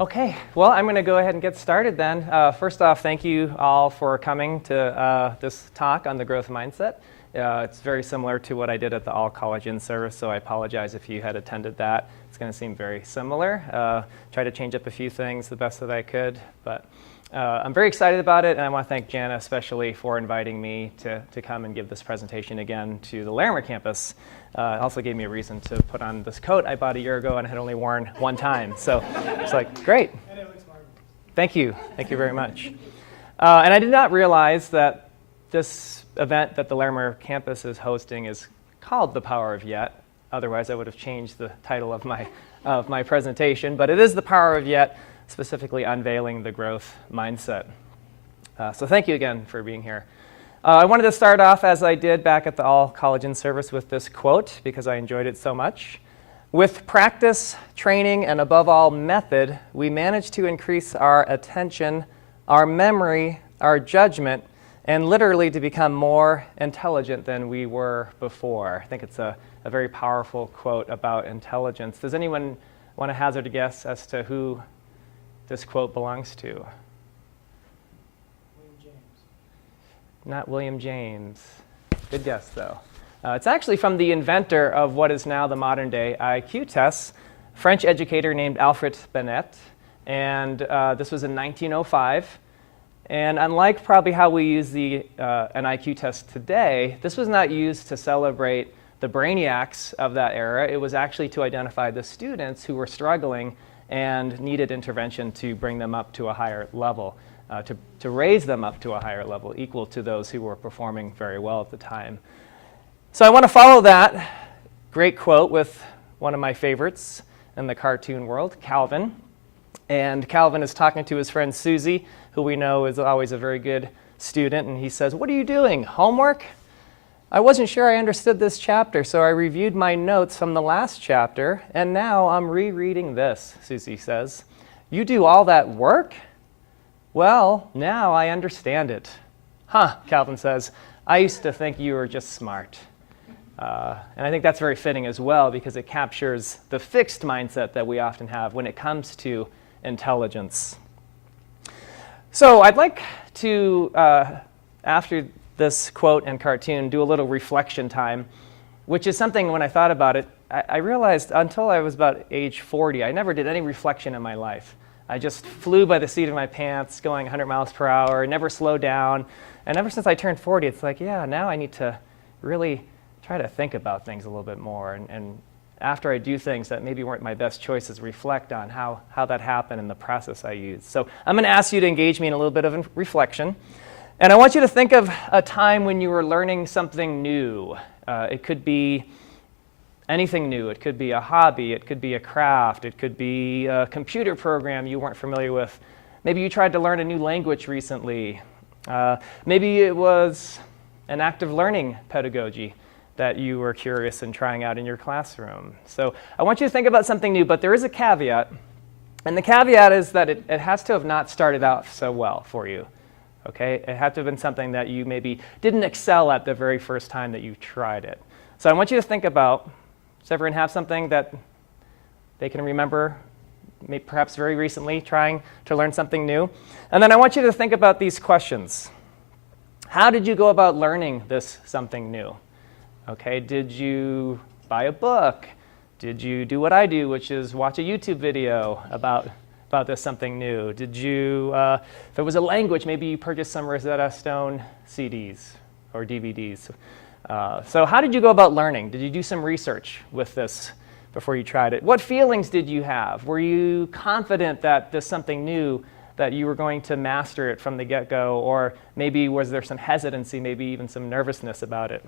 Okay, well, I'm going to go ahead and get started then. First off, thank you all for coming to this talk on the growth mindset. It's very similar to what I did at the all-college in-service, so I apologize if you had attended that. It's going to seem very similar. Try to change up a few things the best that I could, but I'm very excited about it, and I want to thank Jana especially for inviting me to come and give this presentation again to the Larimer campus. It also gave me a reason to put on this coat I bought a year ago and had only worn one time. So it's like, great. And it looks marvelous. Thank you. Thank you very much. And I did not realize that this event that the Larimer campus is hosting is called The Power of Yet. Otherwise, I would have changed the title of my presentation. But it is The Power of Yet, specifically Unveiling the Growth Mindset. So thank you again for being here. I wanted to start off, as I did back at the all-college in-service, with this quote, because I enjoyed it so much. With practice, training, and above all, method, we manage to increase our attention, our memory, our judgment, and literally to become more intelligent than we were before. I think it's a very powerful quote about intelligence. Does anyone want to hazard a guess as to who this quote belongs to? Not William James. Good guess, though. It's actually from the inventor of what is now the modern-day IQ tests, French educator named Alfred Binet, and this was in 1905. And unlike probably how we use an IQ test today, this was not used to celebrate the brainiacs of that era. It was actually to identify the students who were struggling and needed intervention to bring them up to a higher level. To raise them up to a higher level equal to those who were performing very well at the time. So I want to follow that great quote with one of my favorites in the cartoon world, Calvin. And Calvin is talking to his friend Susie, who we know is always a very good student, and he says, "What are you doing, homework? I wasn't sure I understood this chapter, so I reviewed my notes from the last chapter, and now I'm rereading this," Susie says. "You do all that work? Well, now I understand it." "Huh," Calvin says, "I used to think you were just smart." And I think that's very fitting as well, because it captures the fixed mindset that we often have when it comes to intelligence. So I'd like to, after this quote and cartoon, do a little reflection time, which is something when I thought about it, I realized until I was about age 40, I never did any reflection in my life. I just flew by the seat of my pants, going 100 miles per hour, never slowed down. And ever since I turned 40, it's like, yeah, now I need to really try to think about things a little bit more. And after I do things that maybe weren't my best choices, reflect on how that happened and the process I used. So I'm going to ask you to engage me in a little bit of reflection. And I want you to think of a time when you were learning something new. It could be anything new. It could be a hobby, it could be a craft, it could be a computer program you weren't familiar with. Maybe you tried to learn a new language recently. Maybe it was an active learning pedagogy that you were curious in trying out in your classroom. So I want you to think about something new, but there is a caveat. And the caveat is that it has to have not started out so well for you. Okay? It had to have been something that you maybe didn't excel at the very first time that you tried it. So I want you to think about, does everyone have something that they can remember, maybe perhaps very recently, trying to learn something new? And then I want you to think about these questions. How did you go about learning this something new? Okay, did you buy a book? Did you do what I do, which is watch a YouTube video about this something new? Did you, if it was a language, maybe you purchased some Rosetta Stone CDs or DVDs. So how did you go about learning? Did you do some research with this before you tried it? What feelings did you have? Were you confident that this something new, that you were going to master it from the get-go? Or maybe was there some hesitancy, maybe even some nervousness about it?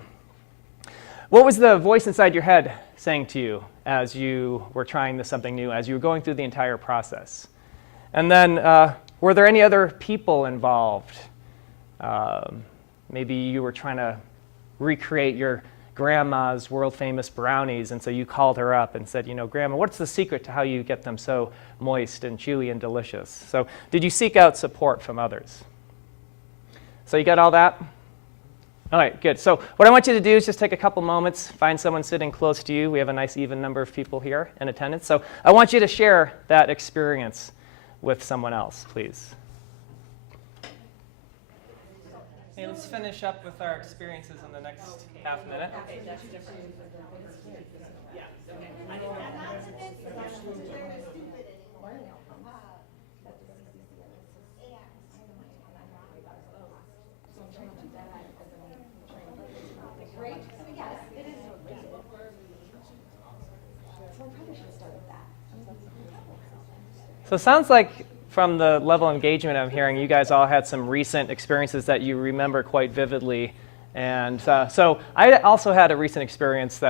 What was the voice inside your head saying to you as you were trying this something new, as you were going through the entire process? And then were there any other people involved? Maybe you were trying to recreate your grandma's world-famous brownies, and so you called her up and said, "Grandma, what's the secret to how you get them so moist and chewy and delicious?" So did you seek out support from others? So you got all that? All right, good. So what I want you to do is just take a couple moments, find someone sitting close to you. We have a nice even number of people here in attendance. So I want you to share that experience. with someone else, please. Hey, let's finish up with our experiences in the next half minute. Okay, that's different. Yeah, okay. So it sounds like from the level of engagement I'm hearing, you guys all had some recent experiences that you remember quite vividly. And so I also had a recent experience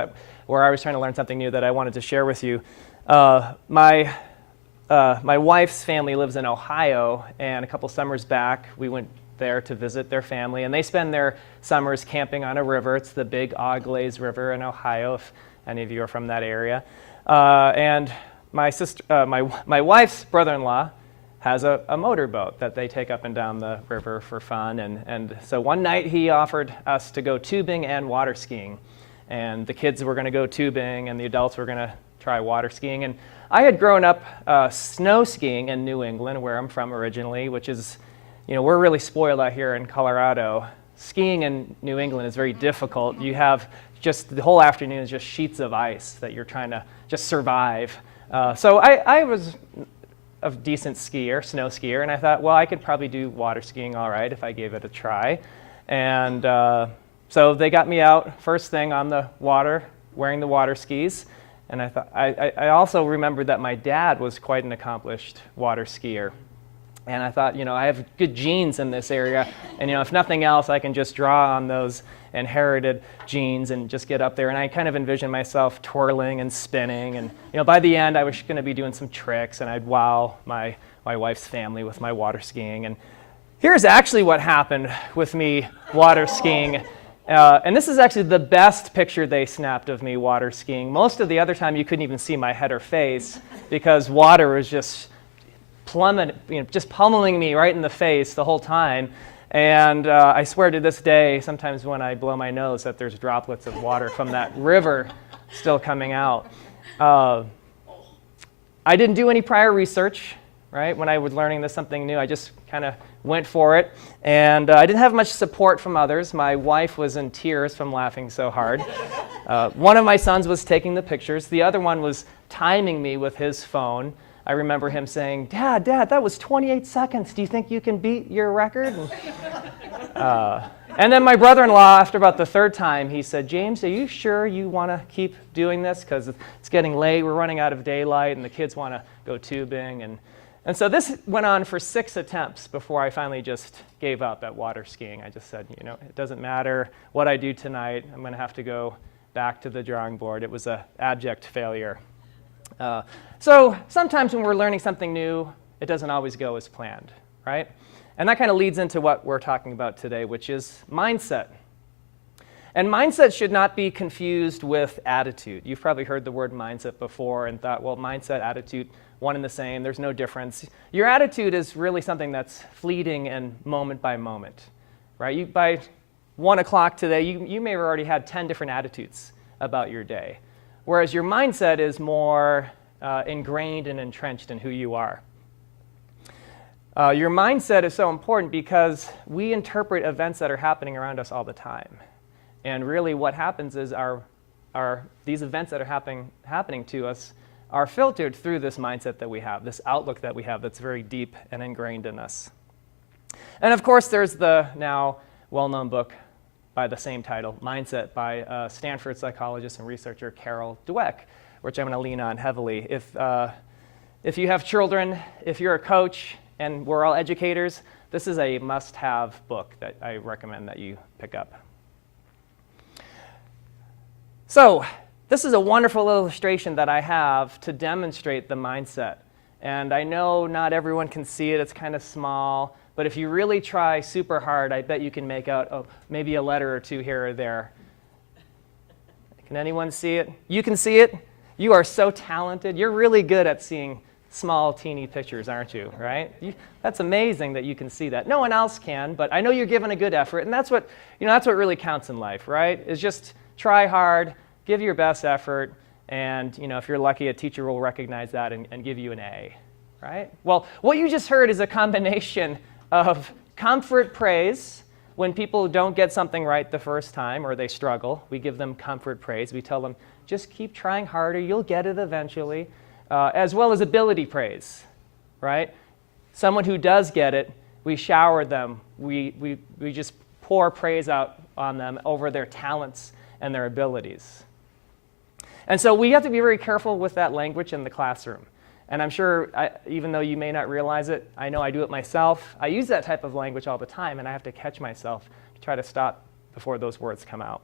where I was trying to learn something new that I wanted to share with you. My wife's family lives in Ohio, and a couple summers back, we went there to visit their family, and they spend their summers camping on a river. It's the Big Auglaize River in Ohio, if any of you are from that area. And my wife's brother-in-law has a motorboat that they take up and down the river for fun. And so one night he offered us to go tubing and water skiing. And the kids were going to go tubing, and the adults were going to try water skiing. And I had grown up snow skiing in New England, where I'm from originally, which is, we're really spoiled out here in Colorado. Skiing in New England is very difficult. You have just the whole afternoon is just sheets of ice that you're trying to just survive. So I was a decent skier, snow skier, and I thought, well, I could probably do water skiing all right if I gave it a try. And so they got me out first thing on the water, wearing the water skis. And I thought I also remembered that my dad was quite an accomplished water skier. And I thought, I have good genes in this area, and if nothing else, I can just draw on those inherited genes and just get up there. And I kind of envisioned myself twirling and spinning, and by the end, I was going to be doing some tricks, and I'd wow my wife's family with my water skiing. And here's actually what happened with me water skiing. And this is actually the best picture they snapped of me water skiing. Most of the other time, you couldn't even see my head or face because water was just just pummeling me right in the face the whole time. And I swear to this day, sometimes when I blow my nose, that there's droplets of water from that river still coming out. I didn't do any prior research, right? When I was learning something new, I just kind of went for it. And I didn't have much support from others. My wife was in tears from laughing so hard. One of my sons was taking the pictures. The other one was timing me with his phone. I remember him saying, Dad, that was 28 seconds. Do you think you can beat your record? And then my brother-in-law, after about the third time, he said, James, are you sure you want to keep doing this? Because it's getting late, we're running out of daylight, and the kids want to go tubing. And so this went on for 6 attempts before I finally just gave up at water skiing. I just said, it doesn't matter what I do tonight. I'm going to have to go back to the drawing board. It was an abject failure. So sometimes when we're learning something new, it doesn't always go as planned, right? And that kind of leads into what we're talking about today, which is mindset. And mindset should not be confused with attitude. You've probably heard the word mindset before and thought, well, mindset, attitude, one and the same. There's no difference. Your attitude is really something that's fleeting and moment by moment, right? By 1 o'clock today, you may have already had 10 different attitudes about your day. Whereas your mindset is more ingrained and entrenched in who you are. Your mindset is so important because we interpret events that are happening around us all the time. And really what happens is these events that are happening to us are filtered through this mindset that we have, this outlook that we have that's very deep and ingrained in us. And of course, there's the now well-known book by the same title, Mindset, by Stanford psychologist and researcher Carol Dweck, which I'm going to lean on heavily. If you have children, if you're a coach, and we're all educators, this is a must-have book that I recommend that you pick up. So this is a wonderful illustration that I have to demonstrate the mindset. And I know not everyone can see it. It's kind of small. But if you really try super hard, I bet you can make out maybe a letter or two here or there. Can anyone see it? You can see it? You are so talented. You're really good at seeing small, teeny pictures, aren't you, right? That's amazing that you can see that. No one else can, but I know you're giving a good effort, and that's what really counts in life, right? Is just try hard, give your best effort, and if you're lucky, a teacher will recognize that and give you an A. right? Well, what you just heard is a combination of comfort praise. When people don't get something right the first time or they struggle, we give them comfort praise. We tell them, just keep trying harder, you'll get it eventually, as well as ability praise, right? Someone who does get it, we shower them. We just pour praise out on them over their talents and their abilities. And so we have to be very careful with that language in the classroom. And I'm sure, even though you may not realize it, I know I do it myself. I use that type of language all the time, and I have to catch myself to try to stop before those words come out.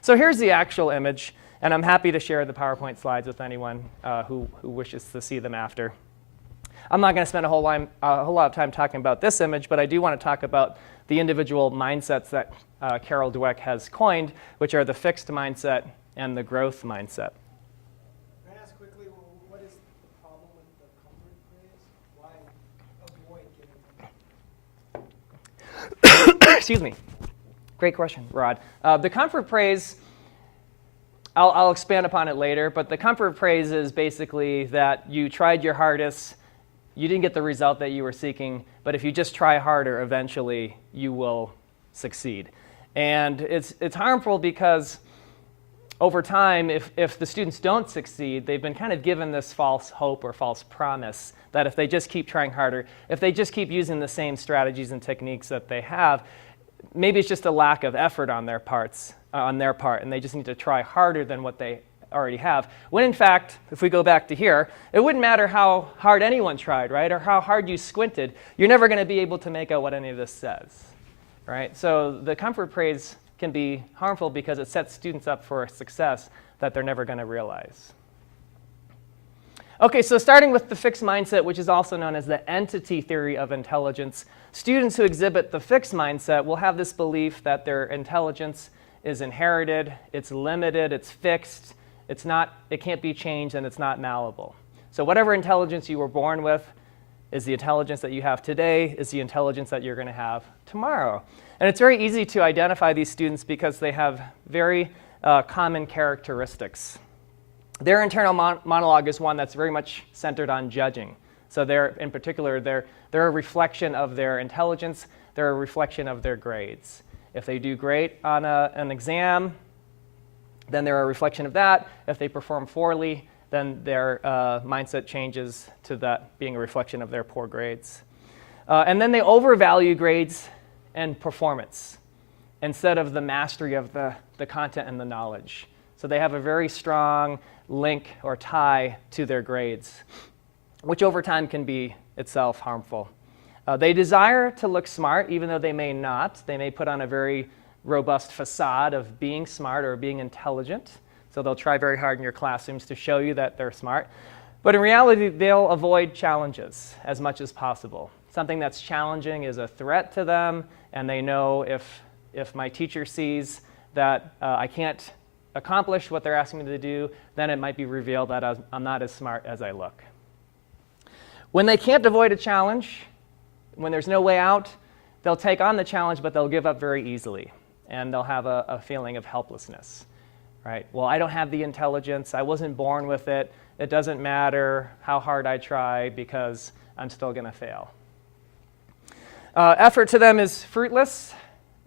So here's the actual image, and I'm happy to share the PowerPoint slides with anyone who wishes to see them after. I'm not going to spend a whole lot of time talking about this image, but I do want to talk about the individual mindsets that Carol Dweck has coined, which are the fixed mindset and the growth mindset. Excuse me. Great question, Rod. The comfort praise, I'll expand upon it later, but the comfort praise is basically that you tried your hardest, you didn't get the result that you were seeking, but if you just try harder, eventually you will succeed. And it's harmful because over time, if the students don't succeed, they've been kind of given this false hope or false promise that if they just keep trying harder, if they just keep using the same strategies and techniques that they have, maybe it's just a lack of effort on their part, and they just need to try harder than what they already have. When in fact, if we go back to here, it wouldn't matter how hard anyone tried, right, or how hard you squinted. You're never going to be able to make out what any of this says, right? So the comfort praise can be harmful because it sets students up for success that they're never going to realize. Okay, so starting with the fixed mindset, which is also known as the entity theory of intelligence, students who exhibit the fixed mindset will have this belief that their intelligence is inherited, it's limited, it's fixed, it can't be changed, and it's not malleable. So whatever intelligence you were born with is the intelligence that you have today, is the intelligence that you're going to have tomorrow. And it's very easy to identify these students because they have very common characteristics. Their internal monologue is one that's very much centered on judging. So in particular, they're a reflection of their intelligence, they're a reflection of their grades. If they do great on an exam, then they're a reflection of that. If they perform poorly, then their mindset changes to that being a reflection of their poor grades. And then they overvalue grades and performance instead of the mastery of the content and the knowledge. So they have a very strong link or tie to their grades, which over time can be itself harmful. They desire to look smart, even though they may not. They may put on a very robust facade of being smart or being intelligent. So they'll try very hard in your classrooms to show you that they're smart. But in reality, they'll avoid challenges as much as possible. Something that's challenging is a threat to them, and they know if my teacher sees that I can't accomplish what they're asking me to do, then it might be revealed that I'm not as smart as I look. When they can't avoid a challenge, when there's no way out, they'll take on the challenge, but they'll give up very easily, and they'll have a feeling of helplessness, right? Well, I don't have the intelligence. I wasn't born with it. It doesn't matter how hard I try because I'm still going to fail. Effort to them is fruitless,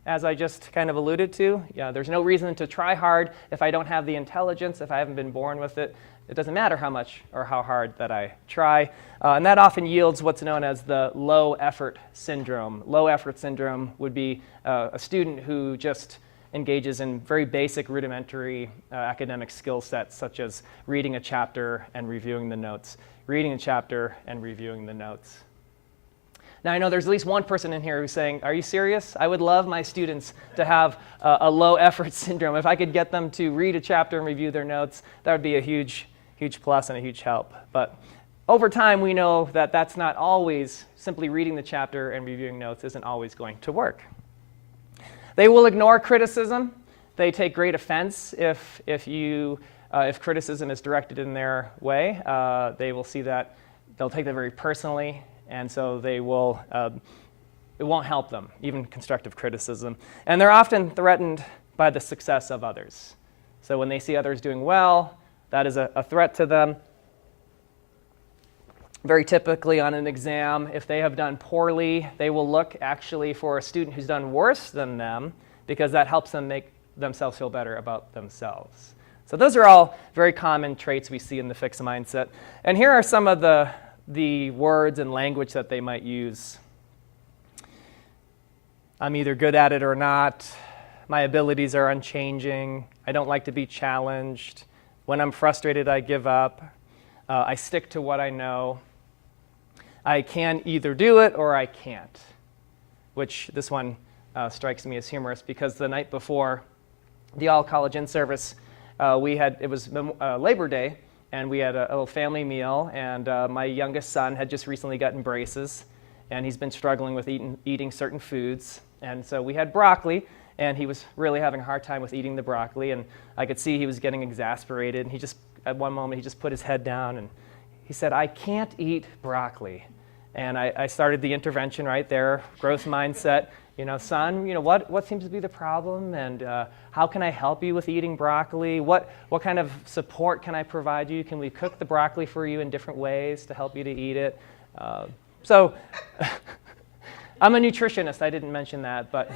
as I just kind of alluded to. Yeah, there's no reason to try hard if I don't have the intelligence, if I haven't been born with it. It doesn't matter how much or how hard that I try. And that often yields what's known as the low effort syndrome. Low effort syndrome would be a student who just engages in very basic rudimentary academic skill sets, such as reading a chapter and reviewing the notes, reading a chapter and reviewing the notes. Now, I know there's at least one person in here who's saying, are you serious? I would love my students to have a low effort syndrome. If I could get them to read a chapter and review their notes, that would be a huge plus and a huge help. But over time, we know that that's not always, simply reading the chapter and reviewing notes isn't always going to work. They will ignore criticism. They take great offense if criticism is directed in their way. They will see that, they'll take that very personally, and so they will, it won't help them, even constructive criticism. And they're often threatened by the success of others. So when they see others doing well, that is a threat to them. Very typically on an exam, if they have done poorly, they will look actually for a student who's done worse than them because that helps them make themselves feel better about themselves. So those are all very common traits we see in the fixed mindset. And here are some of the words and language that they might use. I'm either good at it or not. My abilities are unchanging. I don't like to be challenged. When I'm frustrated, I give up. I stick to what I know. I can either do it or I can't, which this one strikes me as humorous because the night before the all-college in-service, it was Labor Day, and we had a little family meal, and my youngest son had just recently gotten braces, and he's been struggling with eating certain foods. And so we had broccoli, and he was really having a hard time with eating the broccoli, and I could see he was getting exasperated, and at one moment, he just put his head down, and he said, "I can't eat broccoli." And I started the intervention right there, growth mindset. Son, what seems to be the problem, and how can I help you with eating broccoli? What kind of support can I provide you? Can we cook the broccoli for you in different ways to help you to eat it? So I'm a nutritionist. I didn't mention that, but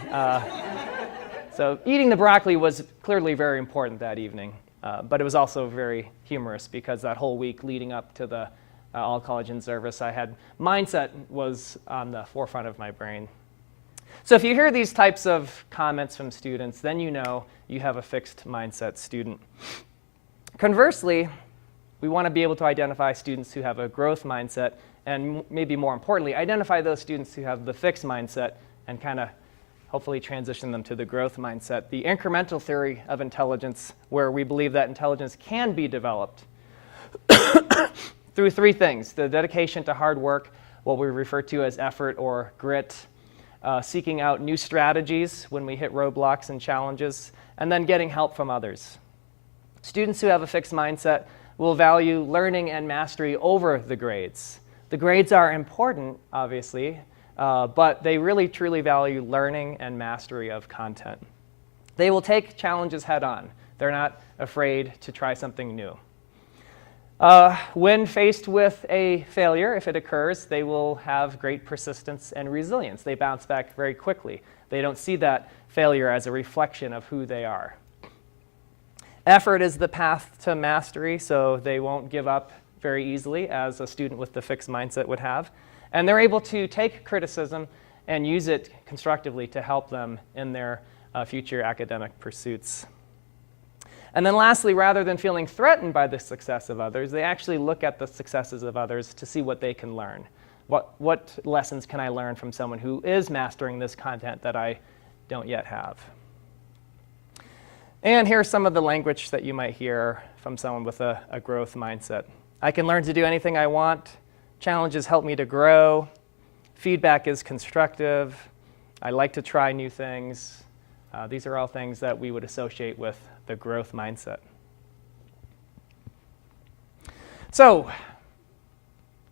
so eating the broccoli was clearly very important that evening, but it was also very humorous because that whole week leading up to the all-college in-service, mindset was on the forefront of my brain. So if you hear these types of comments from students, then you know you have a fixed mindset student. Conversely, we want to be able to identify students who have a growth mindset, and maybe more importantly, identify those students who have the fixed mindset and kind of hopefully transition them to the growth mindset. The incremental theory of intelligence, where we believe that intelligence can be developed through three things: the dedication to hard work, what we refer to as effort or grit, seeking out new strategies when we hit roadblocks and challenges, and then getting help from others. Students who have a fixed mindset will value learning and mastery over the grades. The grades are important, obviously, but they really truly value learning and mastery of content. They will take challenges head on. They're not afraid to try something new. When faced with a failure, if it occurs, they will have great persistence and resilience. They bounce back very quickly. They don't see that failure as a reflection of who they are. Effort is the path to mastery, so they won't give up very easily, as a student with the fixed mindset would have. And they're able to take criticism and use it constructively to help them in their future academic pursuits. And then lastly, rather than feeling threatened by the success of others, they actually look at the successes of others to see what they can learn. What lessons can I learn from someone who is mastering this content that I don't yet have? And here's some of the language that you might hear from someone with a growth mindset. I can learn to do anything I want. Challenges help me to grow. Feedback is constructive. I like to try new things. These are all things that we would associate with the growth mindset. So,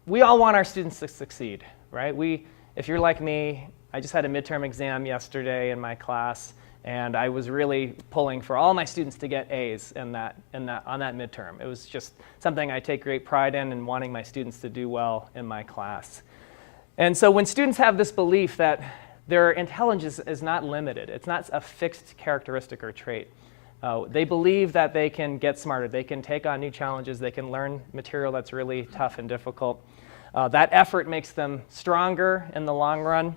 we all want our students to succeed, right? If you're like me, I just had a midterm exam yesterday in my class, and I was really pulling for all my students to get A's on that midterm. It was just something I take great pride in wanting my students to do well in my class. And so when students have this belief that their intelligence is not limited, it's not a fixed characteristic or trait, they believe that they can get smarter, they can take on new challenges, they can learn material that's really tough and difficult. That effort makes them stronger in the long run.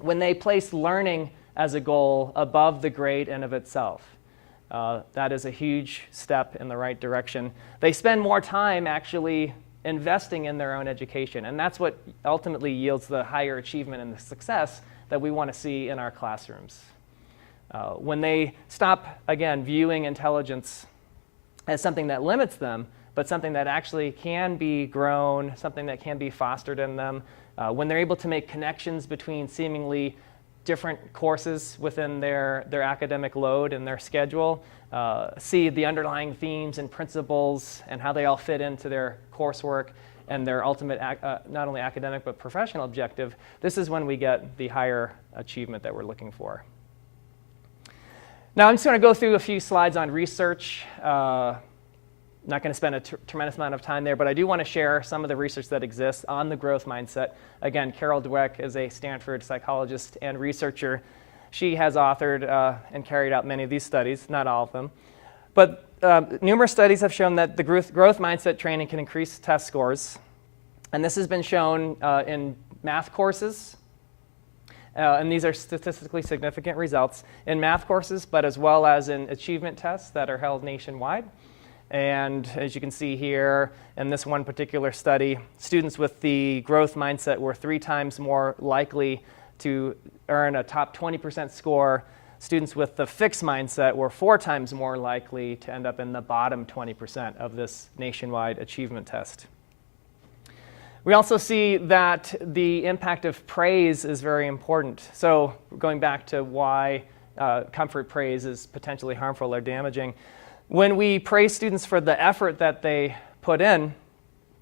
When they place learning as a goal above the grade in of itself, that is a huge step in the right direction. They spend more time actually investing in their own education, and that's what ultimately yields the higher achievement and the success that we want to see in our classrooms. When they stop, again, viewing intelligence as something that limits them, but something that actually can be grown, something that can be fostered in them, when they're able to make connections between seemingly different courses within their academic load and their schedule, see the underlying themes and principles and how they all fit into their coursework and their ultimate not only academic but professional objective, this is when we get the higher achievement that we're looking for. Now I'm just going to go through a few slides on research. not going to spend a tremendous amount of time there, but I do want to share some of the research that exists on the growth mindset. Again, Carol Dweck is a Stanford psychologist and researcher. She has authored and carried out many of these studies, not all of them. But numerous studies have shown that the growth mindset training can increase test scores. And this has been shown in math courses. And these are statistically significant results in math courses, but as well as in achievement tests that are held nationwide. And as you can see here, in this one particular study, students with the growth mindset were 3 times more likely to earn a top 20% score. Students with the fixed mindset were 4 times more likely to end up in the bottom 20% of this nationwide achievement test. We also see that the impact of praise is very important. So going back to why comfort praise is potentially harmful or damaging, when we praise students for the effort that they put in,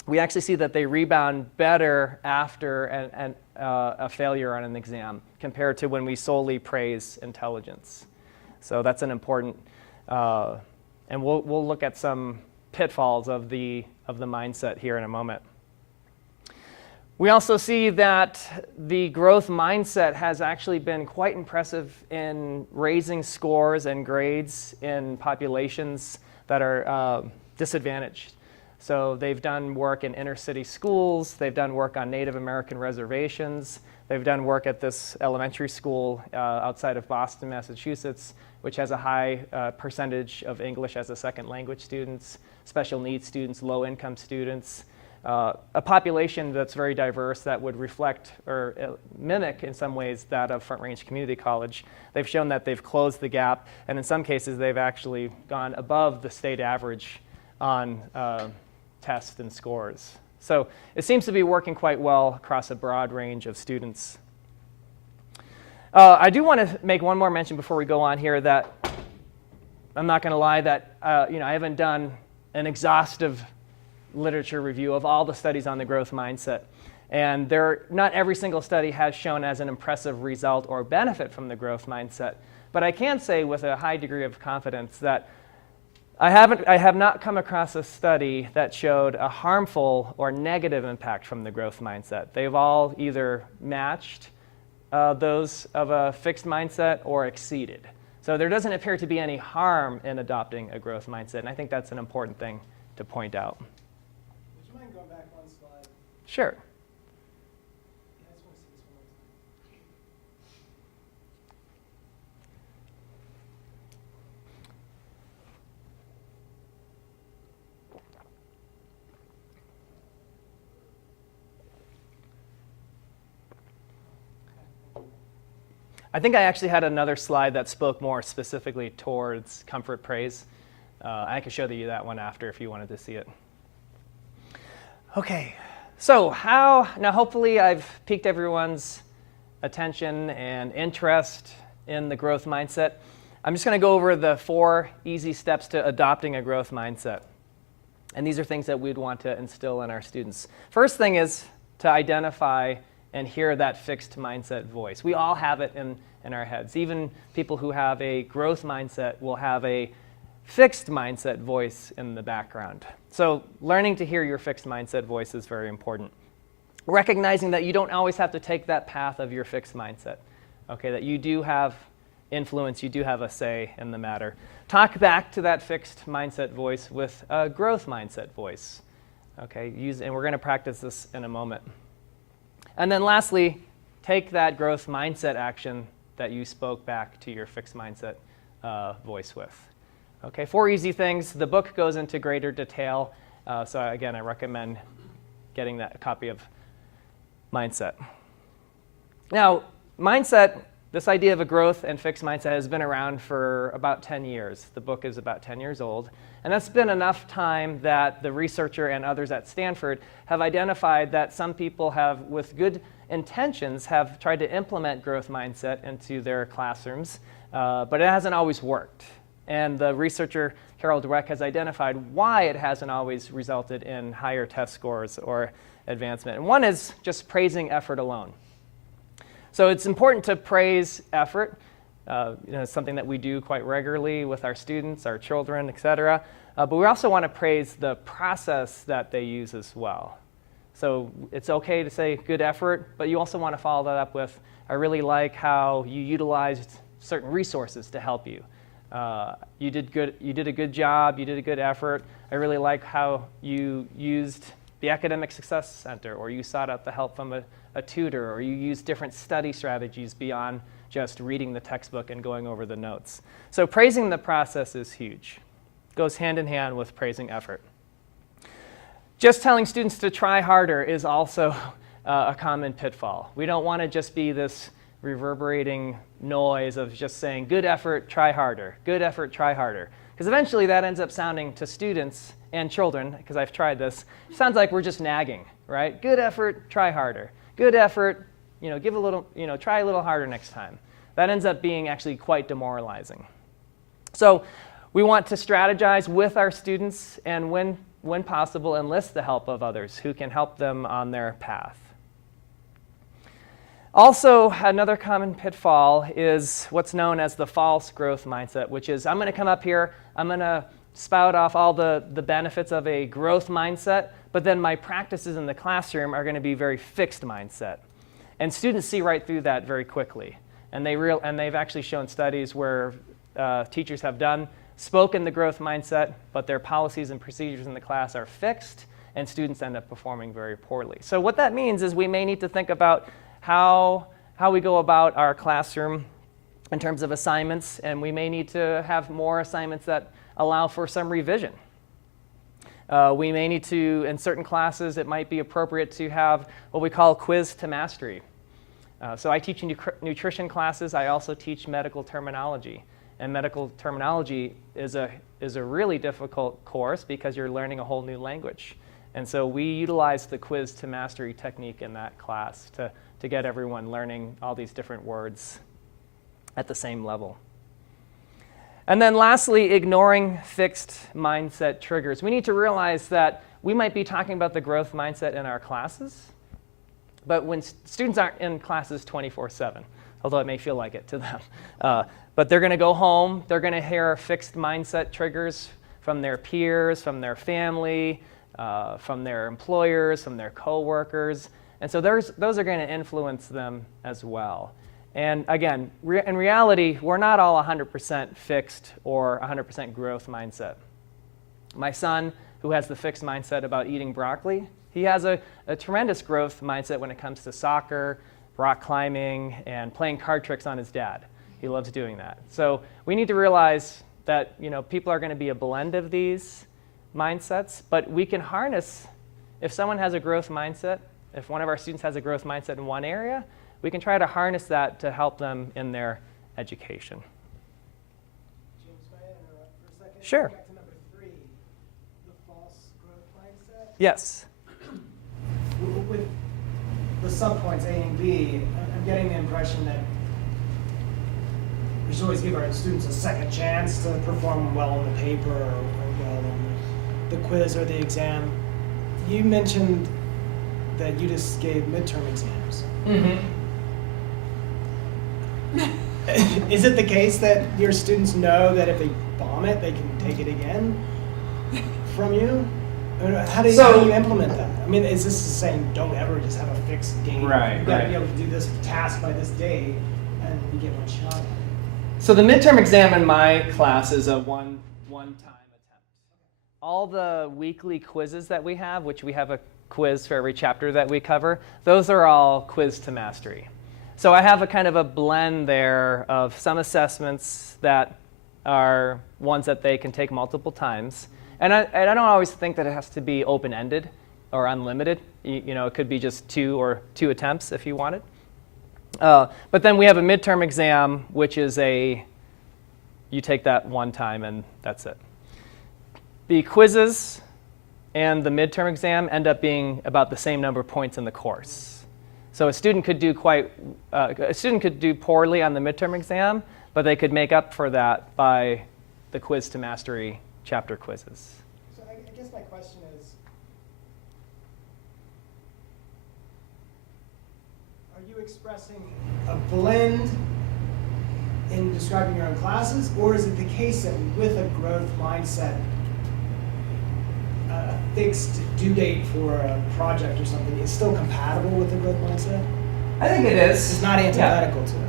we actually see that they rebound better after a failure on an exam compared to when we solely praise intelligence. So that's an important, and we'll look at some pitfalls of the mindset here in a moment. We also see that the growth mindset has actually been quite impressive in raising scores and grades in populations that are disadvantaged. So they've done work in inner city schools, they've done work on Native American reservations, they've done work at this elementary school outside of Boston, Massachusetts, which has a high percentage of English as a second language students, special needs students, low income students. A population that's very diverse that would reflect or mimic in some ways that of Front Range Community College. They've shown that they've closed the gap, and in some cases they've actually gone above the state average on tests and scores. So it seems to be working quite well across a broad range of students. I do want to make one more mention before we go on here that I'm not going to lie that I haven't done an exhaustive literature review of all the studies on the growth mindset. And not every single study has shown as an impressive result or benefit from the growth mindset. But I can say with a high degree of confidence that I have not come across a study that showed a harmful or negative impact from the growth mindset. They've all either matched those of a fixed mindset or exceeded. So there doesn't appear to be any harm in adopting a growth mindset, and I think that's an important thing to point out. Would you mind going back one slide? Sure. Yeah, I just want to see this one more time. I think I actually had another slide that spoke more specifically towards comfort praise. I could show you that one after if you wanted to see it. Okay, so now hopefully I've piqued everyone's attention and interest in the growth mindset. I'm just going to go over the 4 easy steps to adopting a growth mindset. And these are things that we'd want to instill in our students. First thing is to identify and hear that fixed mindset voice. We all have it in our heads. Even people who have a growth mindset will have a fixed mindset voice in the background. So learning to hear your fixed mindset voice is very important. Recognizing that you don't always have to take that path of your fixed mindset. Okay, that you do have influence, you do have a say in the matter. Talk back to that fixed mindset voice with a growth mindset voice. Okay, and we're going to practice this in a moment. And then lastly, take that growth mindset action that you spoke back to your fixed mindset voice with. Okay, 4 easy things. The book goes into greater detail. So again, I recommend getting that copy of Mindset. Now, mindset, this idea of a growth and fixed mindset has been around for about 10 years. The book is about 10 years old. And that's been enough time that the researcher and others at Stanford have identified that some people have, with good intentions, have tried to implement growth mindset into their classrooms, but it hasn't always worked. And the researcher, Carol Dweck, has identified why it hasn't always resulted in higher test scores or advancement. And one is just praising effort alone. So it's important to praise effort. It's something that we do quite regularly with our students, our children, etc. But we also want to praise the process that they use as well. So it's okay to say good effort, but you also want to follow that up with, I really like how you utilized certain resources to help you. You did a good job, you did a good effort. I really like how you used the Academic Success Center, or you sought out the help from a tutor, or you used different study strategies beyond just reading the textbook and going over the notes. So praising the process is huge. Goes hand in hand with praising effort. Just telling students to try harder is also a common pitfall. We don't want to just be this reverberating noise of just saying, good effort, try harder, good effort, try harder. Because eventually that ends up sounding to students and children, because I've tried this, it sounds like we're just nagging, right? Good effort, try harder. Good effort, give a little, try a little harder next time. That ends up being actually quite demoralizing. So we want to strategize with our students and when possible, enlist the help of others who can help them on their path. Also, another common pitfall is what's known as the false growth mindset, which is I'm going to come up here, I'm going to spout off all the benefits of a growth mindset, but then my practices in the classroom are going to be very fixed mindset. And students see right through that very quickly. And they've actually shown studies where teachers have spoken the growth mindset, but their policies and procedures in the class are fixed, and students end up performing very poorly. So what that means is we may need to think about how we go about our classroom in terms of assignments, and we may need to have more assignments that allow for some revision. We may need to, in certain classes, it might be appropriate to have what we call quiz to mastery. So I teach nutrition classes. I also teach medical terminology. And medical terminology is a really difficult course because you're learning a whole new language. And so we utilize the quiz to mastery technique in that class to get everyone learning all these different words at the same level. And then lastly, ignoring fixed mindset triggers. We need to realize that we might be talking about the growth mindset in our classes, but when students aren't in classes 24/7, although it may feel like it to them. But they're going to go home, they're going to hear fixed mindset triggers from their peers, from their family, from their employers, from their coworkers. And so those are going to influence them as well. And again, in reality, we're not all 100% fixed or 100% growth mindset. My son, who has the fixed mindset about eating broccoli, he has a tremendous growth mindset when it comes to soccer, rock climbing, and playing card tricks on his dad. He loves doing that. So we need to realize that people are going to be a blend of these mindsets, but we can harness, if someone has a growth mindset, if one of our students has a growth mindset in one area, we can try to harness that to help them in their education. James, may I interrupt for a second? Sure. Back to number 3, the false growth mindset. Yes. With the subpoints A and B, I'm getting the impression that we should always give our students a second chance to perform well on the paper or well on the quiz or the exam. You mentioned that you just gave midterm exams. Mm-hmm. Is it the case that your students know that if they bomb it, they can take it again from you? How do you implement that? I mean, is this saying don't ever just have a fixed date? Right, You've got to right. be able to do this task by this day, and you get one shot at it. So the midterm exam in my class is a one-time attempt. All the weekly quizzes that we have, which we have a quiz for every chapter that we cover, those are all quiz to mastery. So I have a kind of a blend there of some assessments that are ones that they can take multiple times. And I don't always think that it has to be open-ended or unlimited. It could be just two attempts if you wanted. But then we have a midterm exam, which is you take that one time and that's it. The quizzes and the midterm exam end up being about the same number of points in the course. So a student could do poorly on the midterm exam, but they could make up for that by the quiz to mastery chapter quizzes. So I guess my question is, are you expressing a blend in describing your own classes, or is it the case that with a growth mindset, fixed due date for a project or something is still compatible with the growth mindset? I think it is. It's not antithetical to it.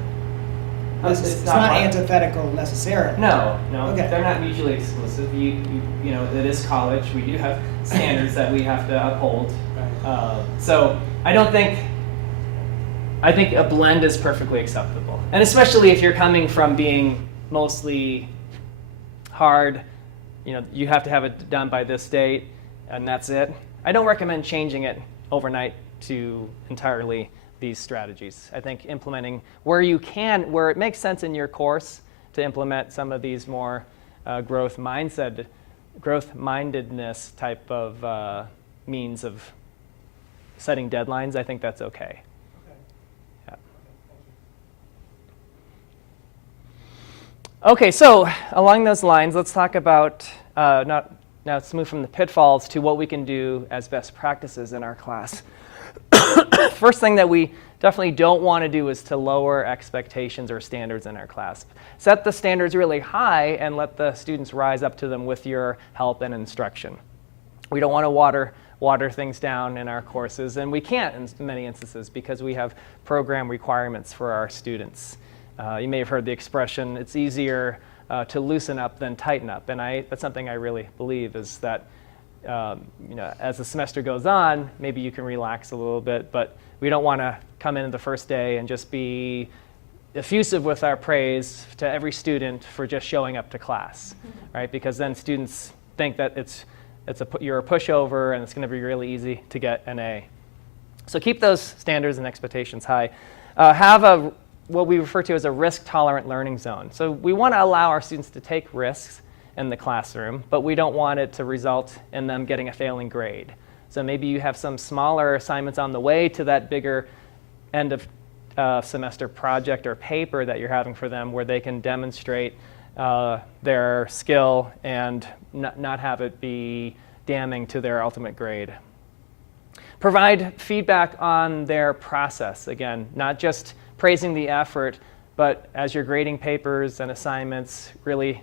It's not antithetical necessarily. No. Okay. They're not mutually exclusive. You know, it is college. We do have standards that we have to uphold. Right. So I think a blend is perfectly acceptable. And especially if you're coming from being mostly hard, you know, you have to have it done by this date, and that's it. I don't recommend changing it overnight to entirely these strategies. I think implementing where it makes sense in your course to implement some of these more growth mindedness type of means of setting deadlines, I think that's okay. Yeah. Okay, so along those lines, let's talk about, now let's move from the pitfalls to what we can do as best practices in our class. First thing that we definitely don't want to do is to lower expectations or standards in our class. Set the standards really high and let the students rise up to them with your help and instruction. We don't want to water things down in our courses, and we can't in many instances because we have program requirements for our students. You may have heard the expression, it's easier to loosen up than tighten up, and that's something I really believe is that as the semester goes on, maybe you can relax a little bit, but we don't want to come in the first day and just be effusive with our praise to every student for just showing up to class, right? Because then students think that you're a pushover and it's going to be really easy to get an A. So keep those standards and expectations high. Have what we refer to as a risk-tolerant learning zone. So we want to allow our students to take risks in the classroom, but we don't want it to result in them getting a failing grade. So maybe you have some smaller assignments on the way to that bigger end of semester project or paper that you're having for them where they can demonstrate their skill and not have it be damning to their ultimate grade. Provide feedback on their process. Again, not just praising the effort, but as you're grading papers and assignments, really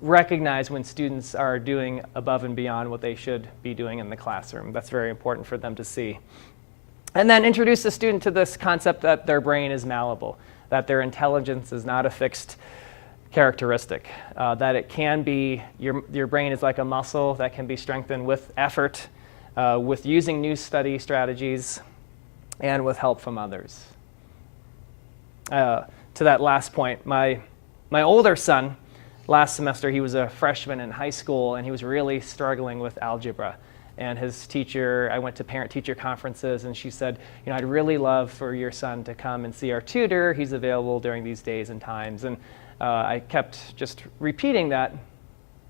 recognize when students are doing above and beyond what they should be doing in the classroom. That's very important for them to see. And then introduce the student to this concept that their brain is malleable, that their intelligence is not a fixed characteristic, that it can be, your brain is like a muscle that can be strengthened with effort, with using new study strategies, and with help from others. To that last point, my older son, last semester, he was a freshman in high school, and he was really struggling with algebra. And his teacher, I went to parent-teacher conferences, and she said, I'd really love for your son to come and see our tutor. He's available during these days and times. And I kept just repeating that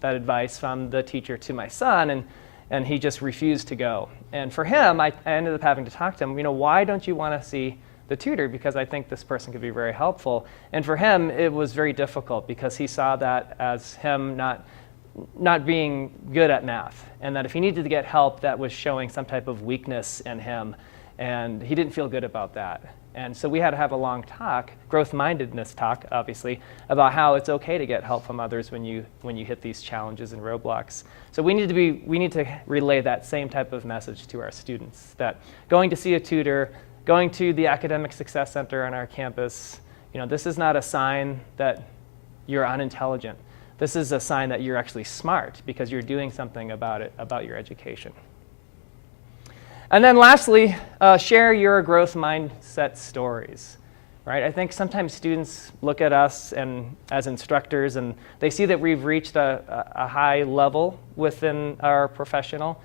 advice from the teacher to my son, and he just refused to go. And for him, I ended up having to talk to him, why don't you want to see the tutor? Because I think this person could be very helpful. And for him, it was very difficult because he saw that as him not being good at math, and that if he needed to get help, that was showing some type of weakness in him, and he didn't feel good about that. And so we had to have a long talk, growth-mindedness talk, obviously, about how it's okay to get help from others when you hit these challenges and roadblocks. So we need to relay that same type of message to our students, that going to see a tutor, going to the Academic Success Center on our campus, this is not a sign that you're unintelligent. This is a sign that you're actually smart because you're doing something about it, about your education. And then lastly, share your growth mindset stories, right? I think sometimes students look at us as instructors and they see that we've reached a high level within our professional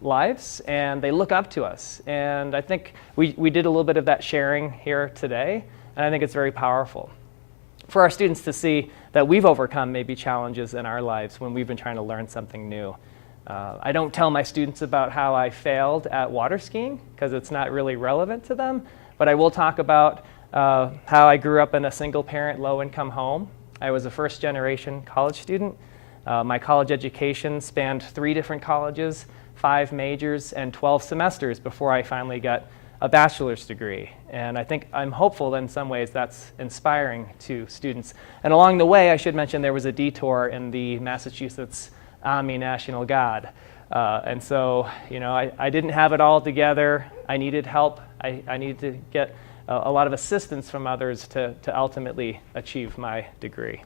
lives, and they look up to us. And I think we did a little bit of that sharing here today, and I think it's very powerful for our students to see that we've overcome maybe challenges in our lives when we've been trying to learn something new. I don't tell my students about how I failed at water skiing because it's not really relevant to them, but I will talk about how I grew up in a single-parent, low-income home. I was a first-generation college student. My college education spanned 3 different colleges, 5 majors, and 12 semesters before I finally got a bachelor's degree. And I think I'm hopeful that in some ways that's inspiring to students. And along the way, I should mention there was a detour in the Massachusetts Ami national god. And so, I didn't have it all together. I needed help. I needed to get a lot of assistance from others to ultimately achieve my degree.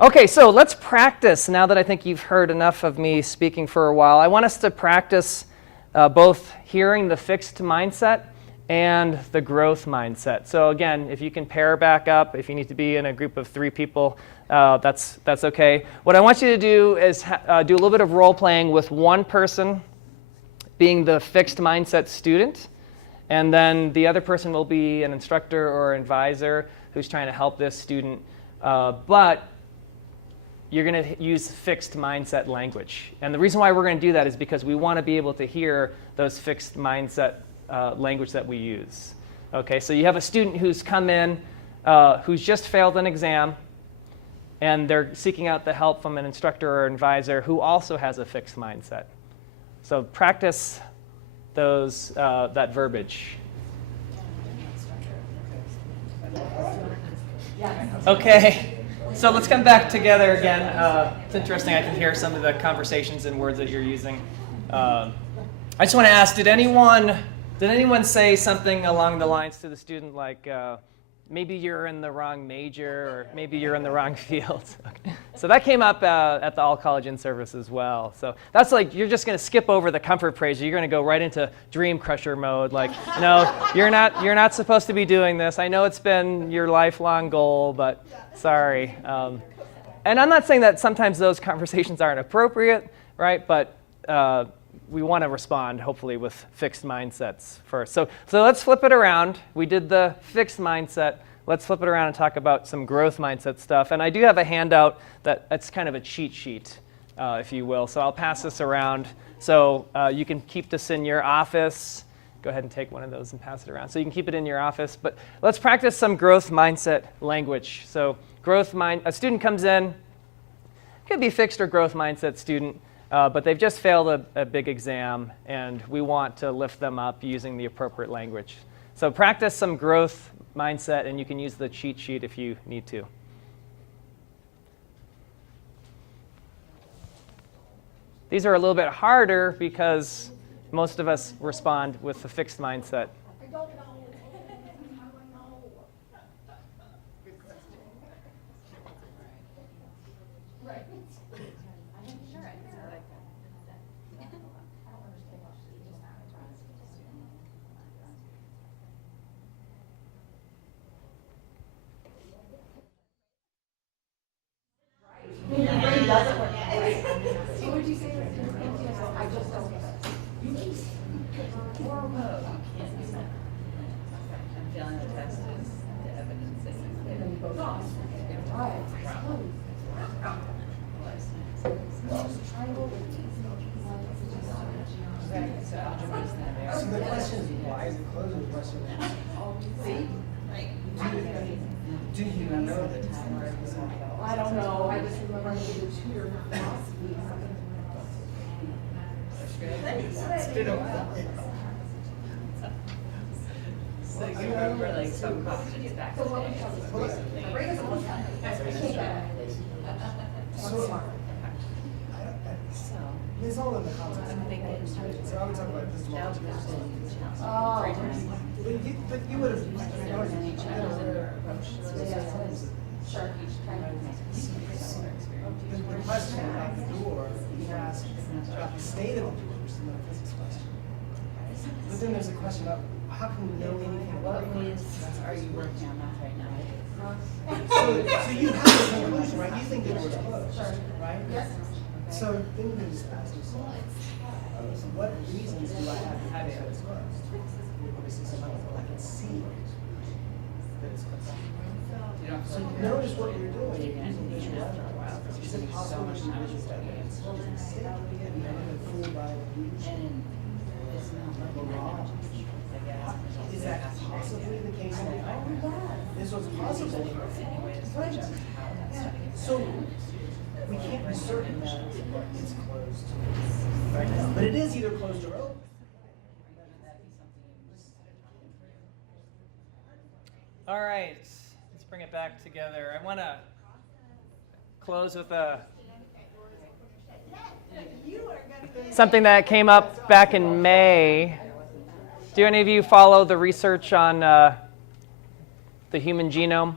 Okay, so let's practice. Now that I think you've heard enough of me speaking for a while, I want us to practice both hearing the fixed mindset and the growth mindset. So again, if you can pair back up, if you need to be in a group of 3 people, that's okay. What I want you to do is do a little bit of role playing with one person being the fixed mindset student, and then the other person will be an instructor or advisor who's trying to help this student. But you're going to use fixed mindset language. And the reason why we're going to do that is because we want to be able to hear those fixed mindset language that we use. Okay, so you have a student who's come in, who's just failed an exam, and they're seeking out the help from an instructor or advisor who also has a fixed mindset. So practice that verbiage. Okay. So let's come back together again. It's interesting. I can hear some of the conversations and words that you're using. I just want to ask, did anyone say something along the lines to the student like, maybe you're in the wrong major, or maybe you're in the wrong field? Okay. So that came up at the all-college in-service as well. So that's like, you're just going to skip over the comfort praise. You're going to go right into dream crusher mode. Like, no, you're not supposed to be doing this. I know it's been your lifelong goal, but sorry. And I'm not saying that sometimes those conversations aren't appropriate, right? But we want to respond, hopefully, with fixed mindsets first. So let's flip it around. We did the fixed mindset. Let's flip it around and talk about some growth mindset stuff. And I do have a handout that's kind of a cheat sheet, if you will. So I'll pass this around. So you can keep this in your office. Go ahead and take one of those and pass it around. So you can keep it in your office. But let's practice some growth mindset language. So a student comes in, could be fixed or growth mindset student, but they've just failed a big exam, and we want to lift them up using the appropriate language. So practice some growth mindset, and you can use the cheat sheet if you need to. These are a little bit harder because most of us respond with the fixed mindset. I don't know. How do I know? Good question. Right. I'm sure I know. I don't understand what she just Right. Your brain doesn't work. So would you say I just don't get it? You keep I'm feeling the test is the evidence is Right. So the question is why is it closed? The question is, do you know the time where it was on? I don't know. I just remember I did a tutor philosophy. It's been a while. So you remember like some questions back in the day. It's all in the context. I'm thinking. So I would talk about this Now multiple. Oh. But you would have. Sure. The question at the door, you ask about the state of the person, not a physics question. But then there's a question about how can we know anything about What ways it? are you working on that right now? So you have a conclusion, right? You think the door's closed, right? Yes. So then you can just ask yourself, what reasons do I have to have it it's closed? Obviously, somebody I can see that it's closed. So notice what you're doing. You're using visual evidence. Is it possible to use visual evidence? Is it fooled by illusion? Is that possibly the case? This was possible. So we can't be certain that it's closed right now, but it is either closed or open. All right, let's bring it back together. I want to close with a something that came up back in May. Do any of you follow the research on the human genome,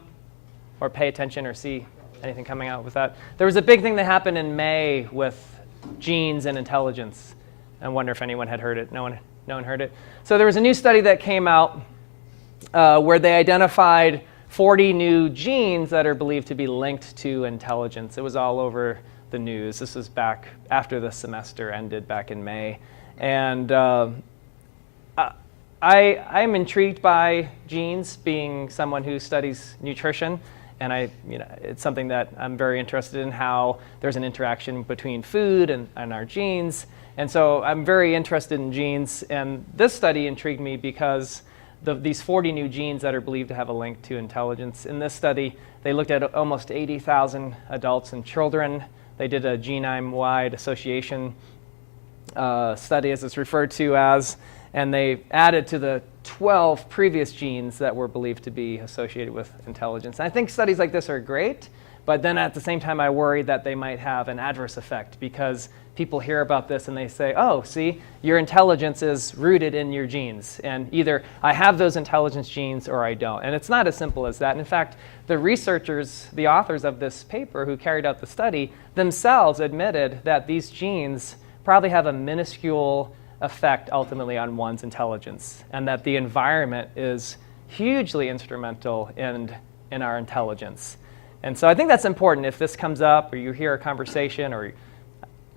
or pay attention or see anything coming out with that? There was a big thing that happened in May with genes and intelligence. I wonder if anyone had heard it. No one heard it. So there was a new study that came out where they identified 40 new genes that are believed to be linked to intelligence. It was all over the news. This was back after the semester ended back in May. And I'm intrigued by genes, being someone who studies nutrition. And it's something that I'm very interested in, how there's an interaction between food and our genes. And so I'm very interested in genes. And this study intrigued me because these 40 new genes that are believed to have a link to intelligence. In this study, they looked at almost 80,000 adults and children. They did a genome-wide association study, as it's referred to as, and they added to the 12 previous genes that were believed to be associated with intelligence. And I think studies like this are great, but then at the same time I worry that they might have an adverse effect, because people hear about this and they say, oh, see, your intelligence is rooted in your genes, and either I have those intelligence genes or I don't. And it's not as simple as that. In fact, the researchers, the authors of this paper who carried out the study, themselves admitted that these genes probably have a minuscule effect ultimately on one's intelligence, and that the environment is hugely instrumental in our intelligence. And so I think that's important. If this comes up, or you hear a conversation, or it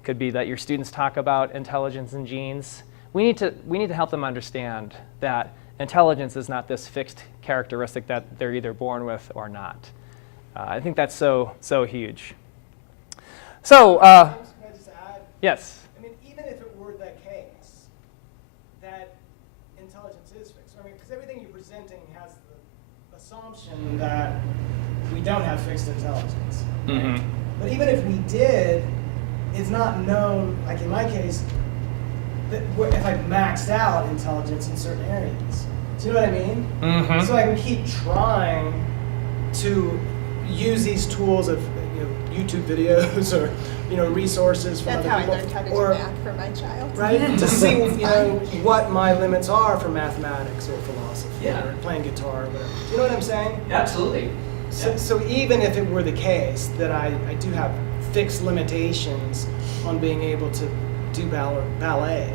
could be that your students talk about intelligence and genes, we need to help them understand that intelligence is not this fixed characteristic that they're either born with or not. I think that's so huge. So, Can I just add? yes. I mean, even if it were the case that intelligence is fixed, I mean, because everything you're presenting has the assumption that we don't have fixed intelligence. Mm-hmm. But even if we did, it's not known, like in my case, that if I maxed out intelligence in certain areas. Do you know what I mean? Mm-hmm. So I can keep trying to use these tools of YouTube videos or resources from That's other how I people, learned how to or do math for my child. right, to see what my limits are for mathematics or philosophy Yeah. or playing guitar or whatever. Do you know what I'm saying? Absolutely. So even if it were the case that I do have fixed limitations on being able to do ballet,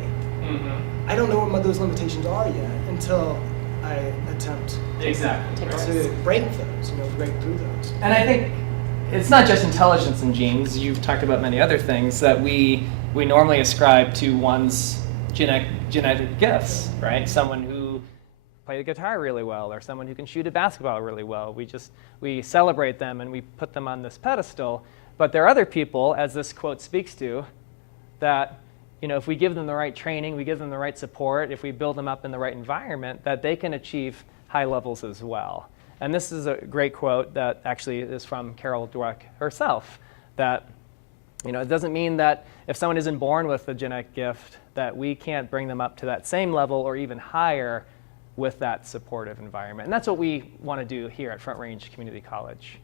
Mm-hmm. I don't know what those limitations are yet until I attempt Exactly. to break those, break through those. And I think it's not just intelligence and genes. You've talked about many other things that we normally ascribe to one's genetic gifts, right? Someone who plays the guitar really well, or someone who can shoot a basketball really well. We celebrate them and we put them on this pedestal. But there are other people, as this quote speaks to, that if we give them the right training, we give them the right support, if we build them up in the right environment, that they can achieve high levels as well. And this is a great quote that actually is from Carol Dweck herself, that it doesn't mean that if someone isn't born with a genetic gift that we can't bring them up to that same level or even higher with that supportive environment. And that's what we want to do here at Front Range Community College.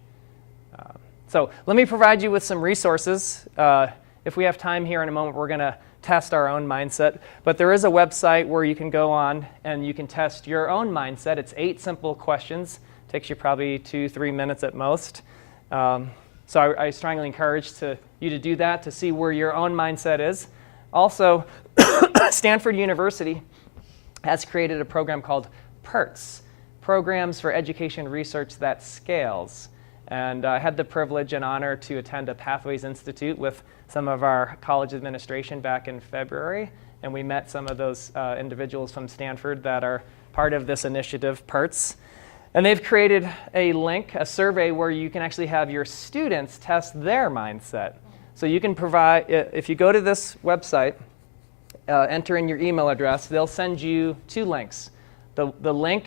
So let me provide you with some resources. If we have time here in a moment, we're going to test our own mindset. But there is a website where you can go on and you can test your own mindset. It's 8 simple questions. Takes you probably 2-3 minutes at most. So I strongly encourage you to do that, to see where your own mindset is. Also, Stanford University has created a program called PERTS, Programs for Education Research That Scales. And I had the privilege and honor to attend a Pathways Institute with some of our college administration back in February. And we met some of those individuals from Stanford that are part of this initiative, PERTS. And they've created a link, a survey, where you can actually have your students test their mindset. So you can provide, if you go to this website, enter in your email address, they'll send you 2 links. The link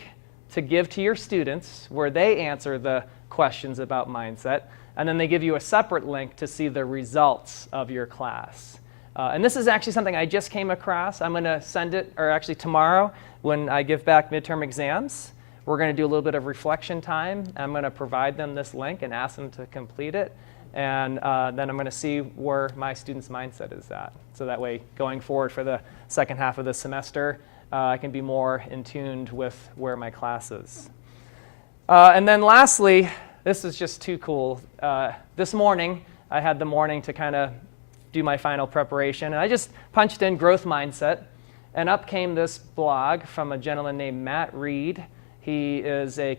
to give to your students, where they answer the questions about mindset, and then they give you a separate link to see the results of your class. And this is actually something I just came across. I'm going to send it, or actually tomorrow when I give back midterm exams, we're going to do a little bit of reflection time. I'm going to provide them this link and ask them to complete it. And then I'm going to see where my students' mindset is at. So that way, going forward for the second half of the semester, I can be more in tune with where my class is. And then lastly, this is just too cool. This morning, I had the morning to kind of do my final preparation. And I just punched in growth mindset. And up came this blog from a gentleman named Matt Reed. He is a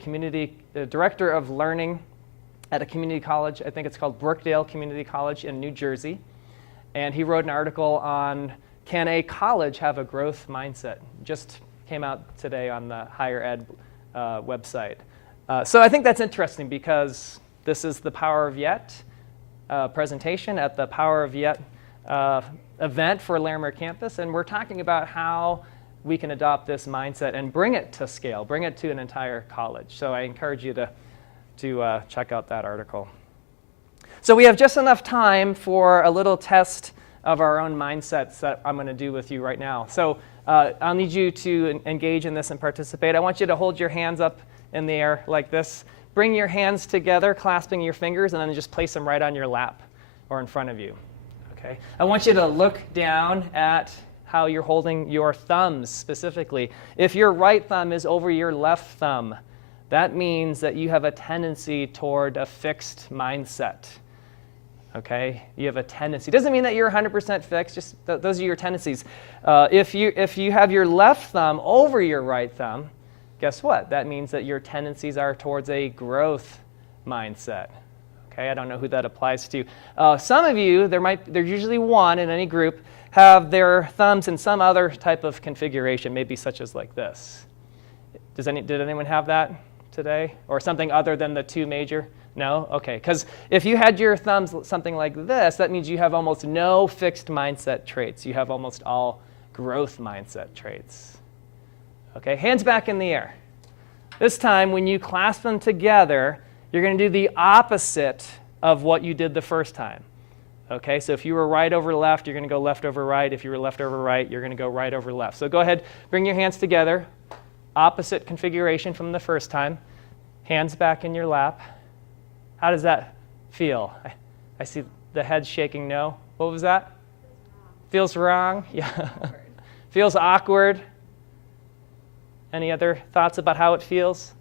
director of learning at a community college. I think it's called Brookdale Community College in New Jersey. And he wrote an article on, can a college have a growth mindset? Just came out today on the higher ed website. So I think that's interesting because this is the Power of Yet presentation at the Power of Yet event for Larimer campus. And we're talking about how we can adopt this mindset and bring it to scale, bring it to an entire college. So I encourage you to check out that article. So we have just enough time for a little test of our own mindsets that I'm going to do with you right now. So I'll need you to engage in this and participate. I want you to hold your hands up in the air like this. Bring your hands together, clasping your fingers, and then just place them right on your lap or in front of you. Okay. I want you to look down at how you're holding your thumbs specifically. If your right thumb is over your left thumb, that means that you have a tendency toward a fixed mindset. Okay? You have a tendency. It doesn't mean that you're 100% fixed, just those are your tendencies. If you have your left thumb over your right thumb, guess what? That means that your tendencies are towards a growth mindset. Okay? I don't know who that applies to. Some of you, there's usually one in any group, have their thumbs in some other type of configuration, maybe such as like this. Did anyone have that today? Or something other than the two major? No? Okay, because if you had your thumbs something like this, that means you have almost no fixed mindset traits. You have almost all growth mindset traits. Okay, hands back in the air. This time, when you clasp them together, you're going to do the opposite of what you did the first time. Okay, so if you were right over left, you're going to go left over right. If you were left over right, you're going to go right over left. So go ahead, bring your hands together. Opposite configuration from the first time. Hands back in your lap. How does that feel? I see the head shaking no. What was that? Feels wrong? Yeah. Feels awkward. Any other thoughts about how it feels?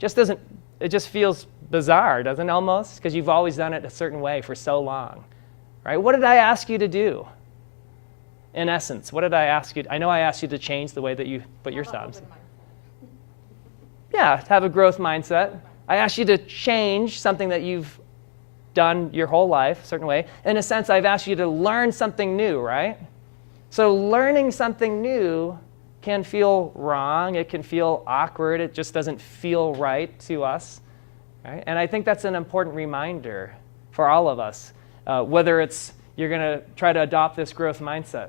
It just feels bizarre, doesn't it, almost? Because you've always done it a certain way for so long. Right? What did I ask you to do? In essence, what did I ask you? I know I asked you to change the way that you put your thumbs. Yeah, to have a growth mindset. I asked you to change something that you've done your whole life, a certain way. In a sense, I've asked you to learn something new, right? So learning something new can feel wrong. It can feel awkward. It just doesn't feel right to us. Right? And I think that's an important reminder for all of us, whether it's you're going to try to adopt this growth mindset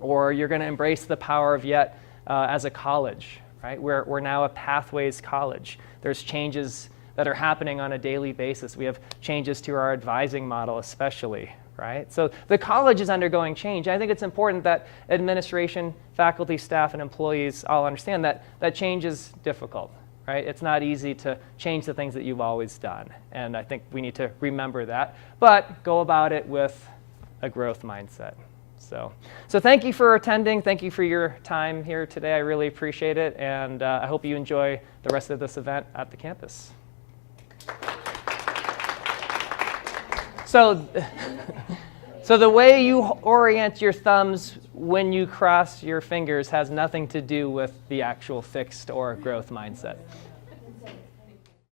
or you're going to embrace the Power of Yet as a college. Right? We're now a Pathways college. There's changes that are happening on a daily basis. We have changes to our advising model especially. Right? So the college is undergoing change. I think it's important that administration, faculty, staff, and employees all understand that change is difficult. Right? It's not easy to change the things that you've always done. And I think we need to remember that. But go about it with a growth mindset. So thank you for attending. Thank you for your time here today. I really appreciate it. And I hope you enjoy the rest of this event at the campus. So the way you orient your thumbs when you cross your fingers has nothing to do with the actual fixed or growth mindset.